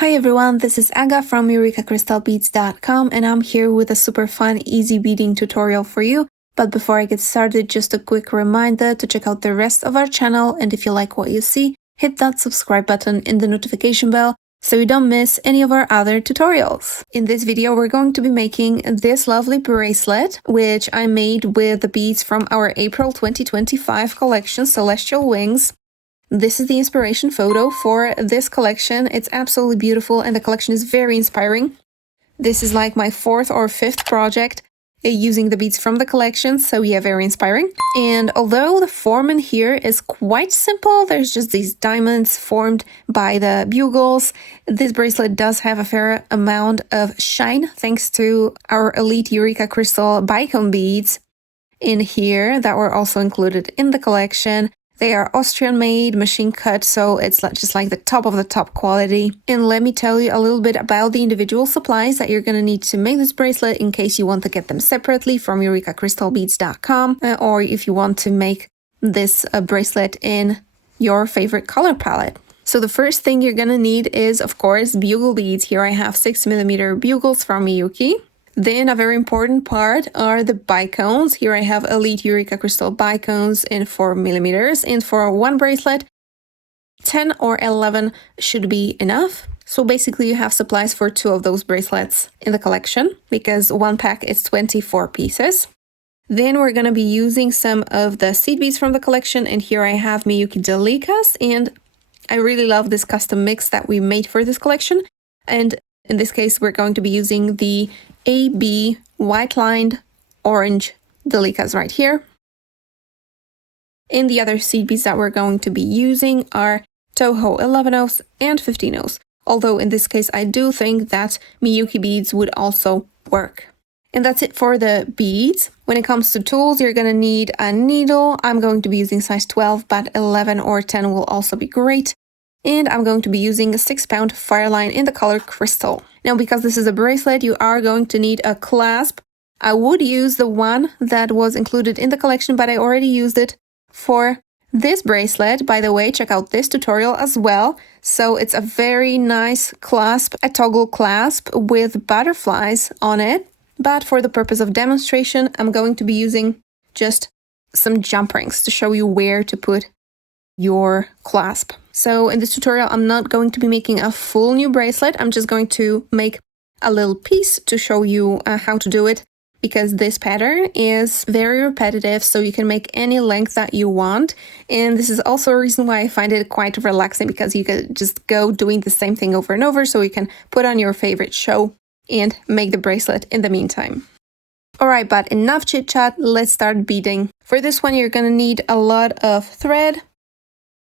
Hi everyone, this is Aga from EurekaCrystalBeads.com and I'm here with a super fun, easy beading tutorial for you. But before I get started, just a quick reminder to check out the rest of our channel, and if you like what you see, hit that subscribe button and the notification bell so you don't miss any of our other tutorials. In this video, we're going to be making this lovely bracelet, which I made with the beads from our April 2025 collection, Celestial Wings. This is the inspiration photo for this collection. It's absolutely beautiful and the collection is very inspiring. This is like my fourth or fifth project using the beads from the collection, so yeah, very inspiring. And although the form in here is quite simple, there's just these diamonds formed by the bugles, this bracelet does have a fair amount of shine thanks to our elite Eureka Crystal Bicone beads in here that were also included in the collection. They are Austrian made, machine cut, so it's just like the top of the top quality. And let me tell you a little bit about the individual supplies that you're going to need to make this bracelet in case you want to get them separately from EurekaCrystalBeads.com, or if you want to make this bracelet in your favorite color palette. So the first thing you're going to need is, of course, bugle beads. Here I have 6mm bugles from Miyuki. Then a very important part are the bicones. Here I have Elite Eureka Crystal bicones in 4mm, and for one bracelet, 10 or 11 should be enough. So basically you have supplies for 2 of those bracelets in the collection, because one pack is 24 pieces. Then we're going to be using some of the seed beads from the collection, and here I have Miyuki Delicas, and I really love this custom mix that we made for this collection. And in this case, we're going to be using the AB white lined orange Delicas right here. And the other seed beads that we're going to be using are Toho 11-ohs and 15-ohs. Although in this case, I do think that Miyuki beads would also work. And that's it for the beads. When it comes to tools, you're going to need a needle. I'm going to be using size 12, but 11 or 10 will also be great. And I'm going to be using a 6-pound fireline in the color Crystal. Now, because this is a bracelet, you are going to need a clasp. I would use the one that was included in the collection, but I already used it for this bracelet. By the way, check out this tutorial as well. So it's a very nice clasp, a toggle clasp with butterflies on it. But for the purpose of demonstration, I'm going to be using just some jump rings to show you where to put your clasp. So in this tutorial, I'm not going to be making a full new bracelet. I'm just going to make a little piece to show you how to do it, because this pattern is very repetitive, so you can make any length that you want. And this is also a reason why I find it quite relaxing, because you can just go doing the same thing over and over, so you can put on your favorite show and make the bracelet in the meantime. Alright, but enough chit chat, let's start beading. For this one, you're gonna need a lot of thread.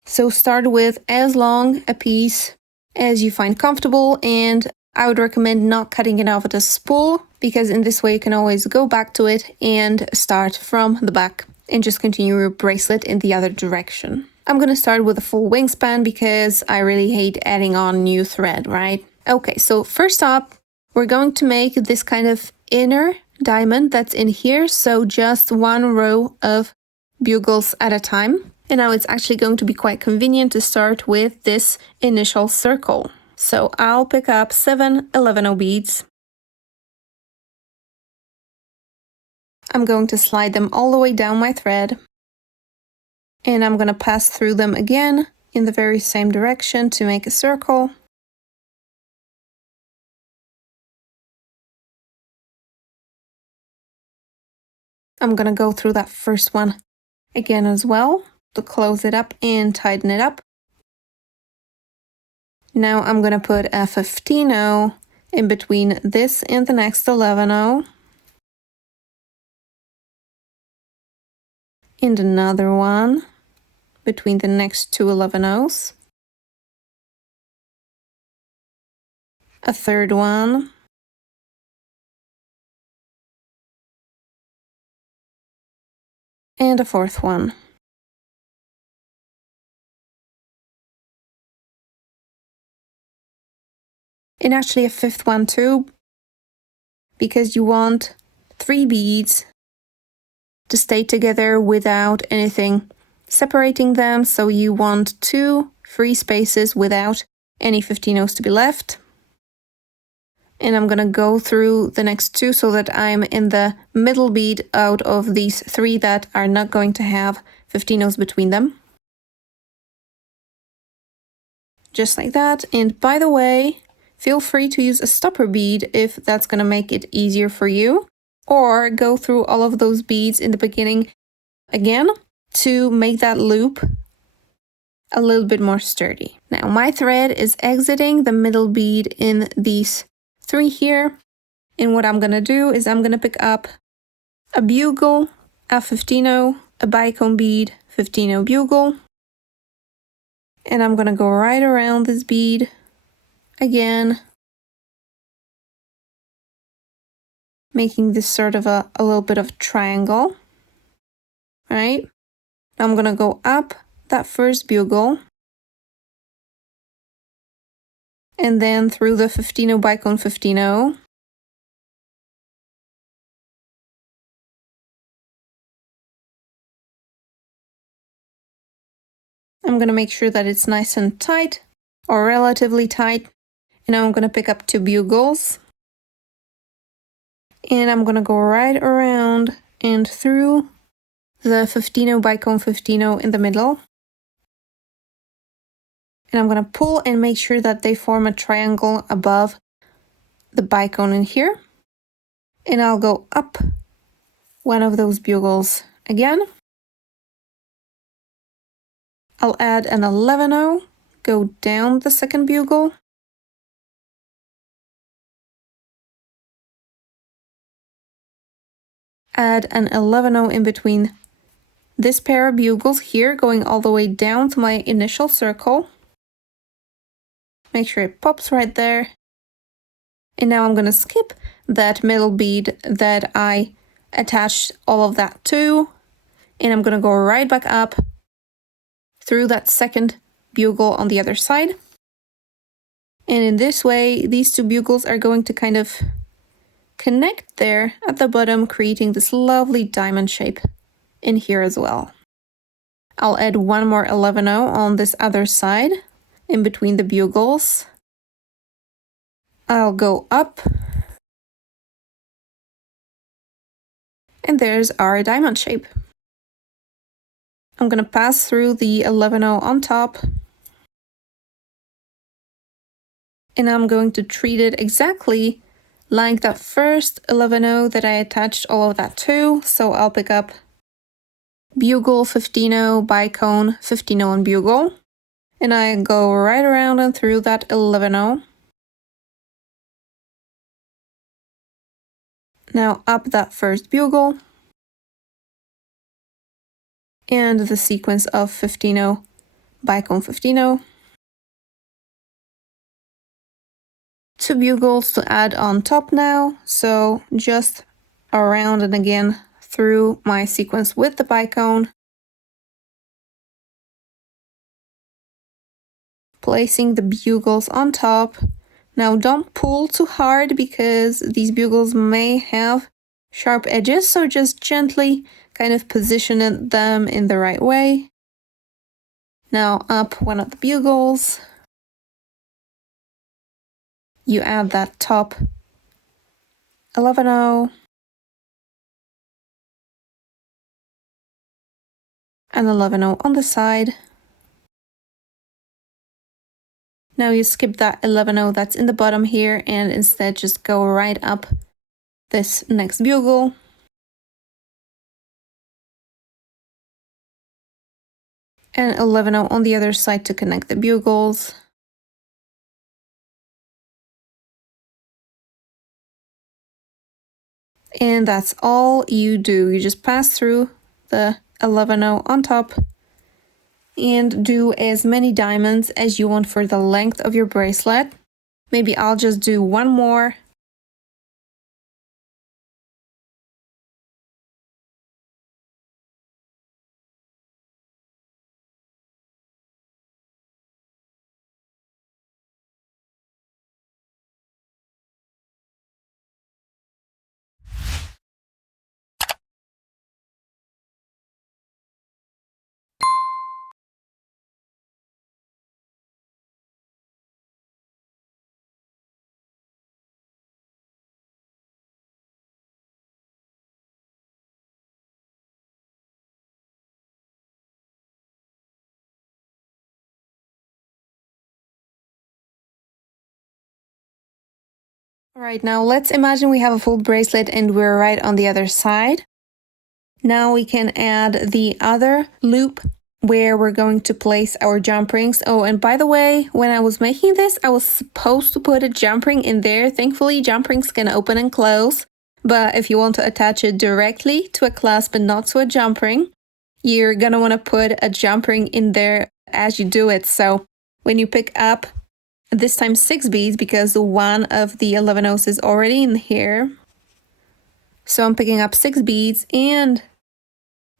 So start with as long a piece as you find comfortable, and I would recommend not cutting it off at a spool, because in this way you can always go back to it and start from the back and just continue your bracelet in the other direction. I'm gonna start with a full wingspan because I really hate adding on new thread, right? Okay, so first up, we're going to make this kind of inner diamond that's in here, so just one row of bugles at a time. And now it's actually going to be quite convenient to start with this initial circle. So I'll pick up 7 11-oh beads. I'm going to slide them all the way down my thread. And I'm going to pass through them again in the very same direction to make a circle. I'm going to go through that first one again as well, to close it up and tighten it up. Now I'm going to put a 15-oh in between this and the next 11-oh. And another one between the next 2 11-ohs. A third one. And a fourth one. And actually a fifth one too, because you want 3 beads to stay together without anything separating them. So you want 2 free spaces without any 15 ohs to be left. And I'm gonna go through the next two so that I'm in the middle bead out of these three that are not going to have 15 between them. Just like that. And by the way, feel free to use a stopper bead if that's gonna make it easier for you, or go through all of those beads in the beginning again to make that loop a little bit more sturdy. Now my thread is exiting the middle bead in these three here. And what I'm gonna do is I'm gonna pick up a bugle, a 15, a bicone bead, 15 bugle. And I'm gonna go right around this bead again, making this sort of a little bit of triangle, right? I'm gonna go up that first bugle and then through the 15 bicone 15. I'm gonna make sure that it's nice and tight or relatively tight. And now I'm gonna pick up two bugles and I'm gonna go right around and through the 15 bicone 15 in the middle. And I'm gonna pull and make sure that they form a triangle above the bicone in here. And I'll go up one of those bugles again. I'll add an 11, go down the second bugle, add an 11 in between this pair of bugles here, going all the way down to my initial circle. Make sure it pops right there. And now I'm gonna skip that middle bead that I attached all of that to, and I'm gonna go right back up through that second bugle on the other side. And in this way, these two bugles are going to kind of connect there at the bottom, creating this lovely diamond shape in here as well. I'll add one more 11 on this other side in between the bugles. I'll go up. And there's our diamond shape. I'm gonna pass through the 11 on top. And I'm going to treat it exactly like that first 11 that I attached all of that to. So I'll pick up bugle 15, bicone 15 and bugle. And I go right around and through that 11. Now up that first bugle. And the sequence of 15, bicone 15. Two bugles to add on top now, so just around and again through my sequence with the bicone, placing the bugles on top. Now don't pull too hard because these bugles may have sharp edges, so just gently kind of position them in the right way. Now up one of the bugles. You add that top 11, and 11 on the side. Now you skip that 11 that's in the bottom here and instead just go right up this next bugle. And 11 on the other side to connect the bugles. And that's all you do. You just pass through the 11 on top and do as many diamonds as you want for the length of your bracelet. Maybe I'll just do one more All right, now let's imagine we have a full bracelet and we're right on the other side. Now we can add the other loop where we're going to place our jump rings. Oh, and by the way, when I was making this, I was supposed to put a jump ring in there. Thankfully, jump rings can open and close. But if you want to attach it directly to a clasp and not to a jump ring, you're gonna want to put a jump ring in there as you do it. So when you pick up this time 6 beads, because one of the 11 O's is already in here. So I'm picking up 6 beads and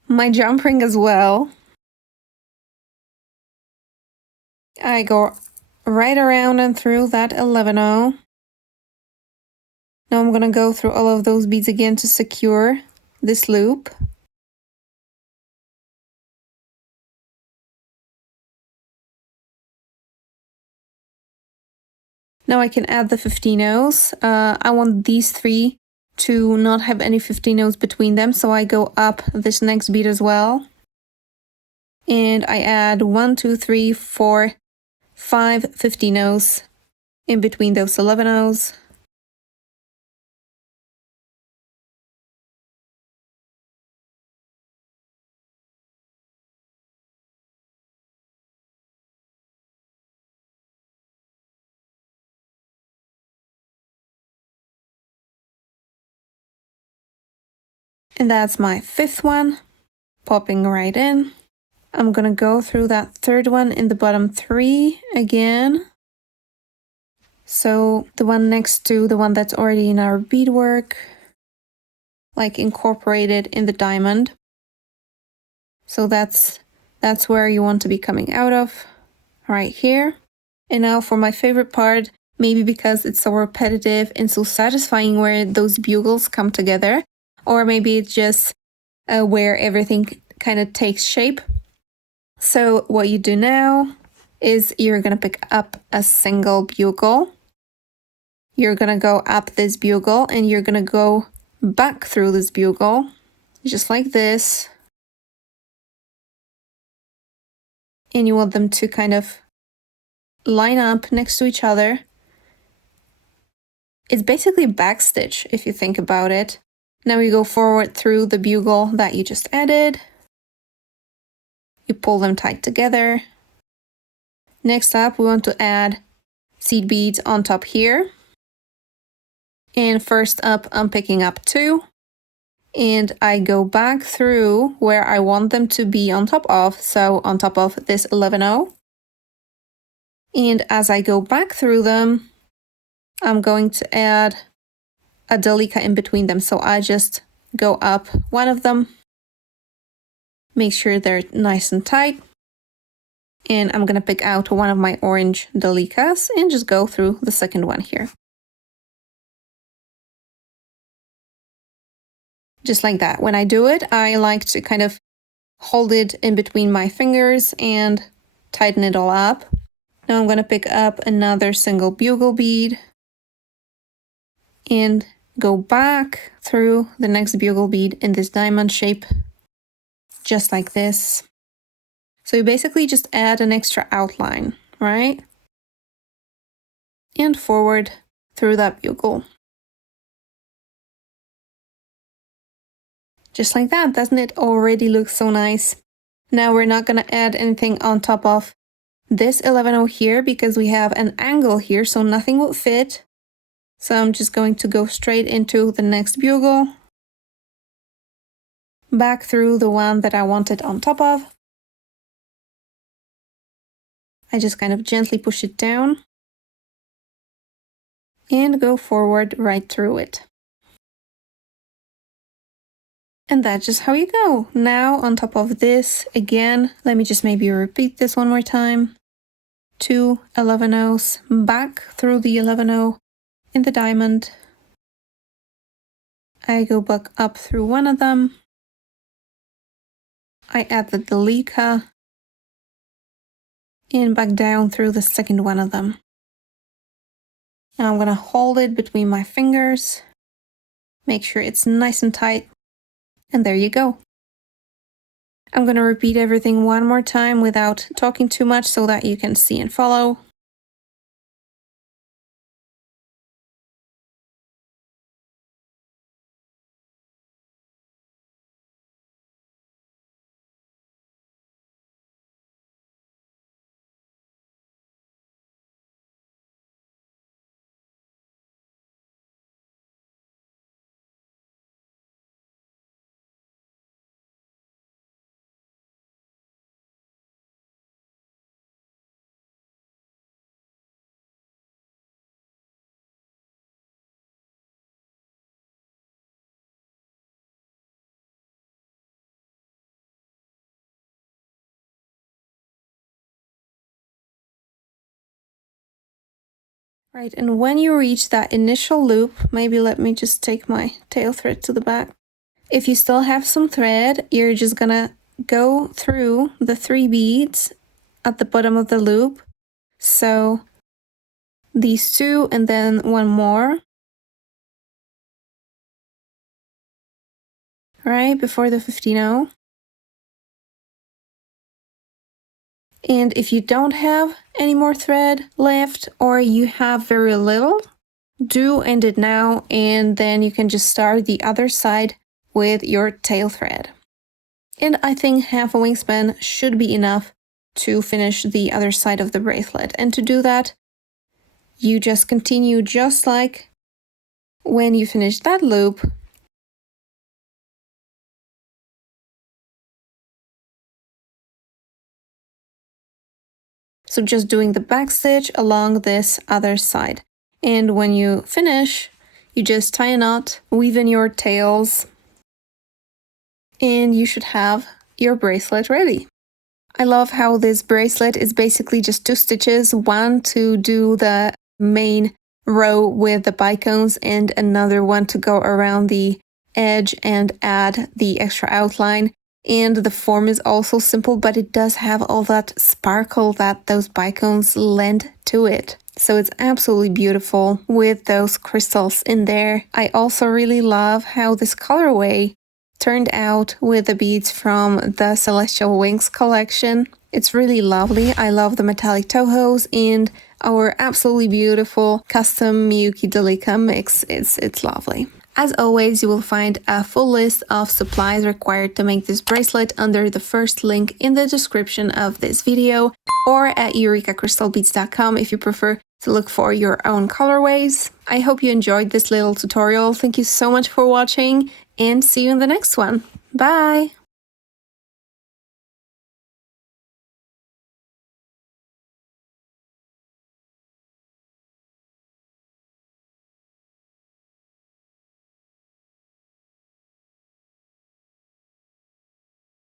my jump ring as well. I go right around and through that 11-0. Now I'm gonna go through all of those beads again to secure this loop. Now I can add the 15 O's. I want these 3 to not have any 15 O's between them, so I go up this next bead as well. And I add 1, 2, 3, 4, 5 15 O's in between those 11 O's. And that's my 5th one, popping right in. I'm gonna go through that 3rd one in the bottom 3 again. So the one next to the one that's already in our beadwork, like incorporated in the diamond. So that's where you want to be coming out of, right here. And now for my favorite part, maybe because it's so repetitive and so satisfying where those bugles come together, or maybe it's just where everything kind of takes shape. So what you do now is you're gonna pick up a single bugle. You're gonna go up this bugle and you're gonna go back through this bugle, just like this. And you want them to kind of line up next to each other. It's basically backstitch if you think about it. Now you go forward through the bugle that you just added. You pull them tight together. Next up, we want to add seed beads on top here. And first up, I'm picking up 2. And I go back through where I want them to be on top of, so on top of this 11-0. And as I go back through them, I'm going to add a delica in between them. So I just go up one of them, make sure they're nice and tight. And I'm gonna pick out one of my orange delicas and just go through the second one here. Just like that. When I do it, I like to kind of hold it in between my fingers and tighten it all up. Now I'm gonna pick up another single bugle bead and go back through the next bugle bead in this diamond shape, just like this. So you basically just add an extra outline, right? And forward through that bugle. Just like that, doesn't it already look so nice? Now we're not gonna add anything on top of this 11-0 here because we have an angle here, so nothing will fit. So I'm just going to go straight into the next bugle, back through the one that I wanted on top of. I just kind of gently push it down and go forward right through it. And that's just how you go. Now on top of this, again, let me just maybe repeat this one more time. 2 11-0s, back through the 11-0 in the diamond. I go back up through one of them. I add the delica and back down through the second one of them. Now I'm gonna hold it between my fingers, make sure it's nice and tight, and there you go. I'm gonna repeat everything one more time without talking too much so that you can see and follow. Right, and when you reach that initial loop, maybe let me just take my tail thread to the back. If you still have some thread, you're just gonna go through the 3 beads at the bottom of the loop. So these 2 and then 1 more. Right before the 15-0. And if you don't have any more thread left or you have very little, do end it now, and then you can just start the other side with your tail thread. And I think half a wingspan should be enough to finish the other side of the bracelet. And to do that, you just continue just like when you finish that loop. So just doing the back stitch along this other side. And when you finish, you just tie a knot, weave in your tails, and you should have your bracelet ready. I love how this bracelet is basically just 2 stitches, one to do the main row with the bicones and another one to go around the edge and add the extra outline. And the form is also simple, but it does have all that sparkle that those bicones lend to it. So it's absolutely beautiful with those crystals in there. I also really love how this colorway turned out with the beads from the Celestial Wings collection. It's really lovely. I love the metallic tohos and our absolutely beautiful custom Miyuki Delica mix. It's lovely. As always, you will find a full list of supplies required to make this bracelet under the first link in the description of this video or at eurekacrystalbeads.com if you prefer to look for your own colorways. I hope you enjoyed this little tutorial. Thank you so much for watching and see you in the next one. Bye!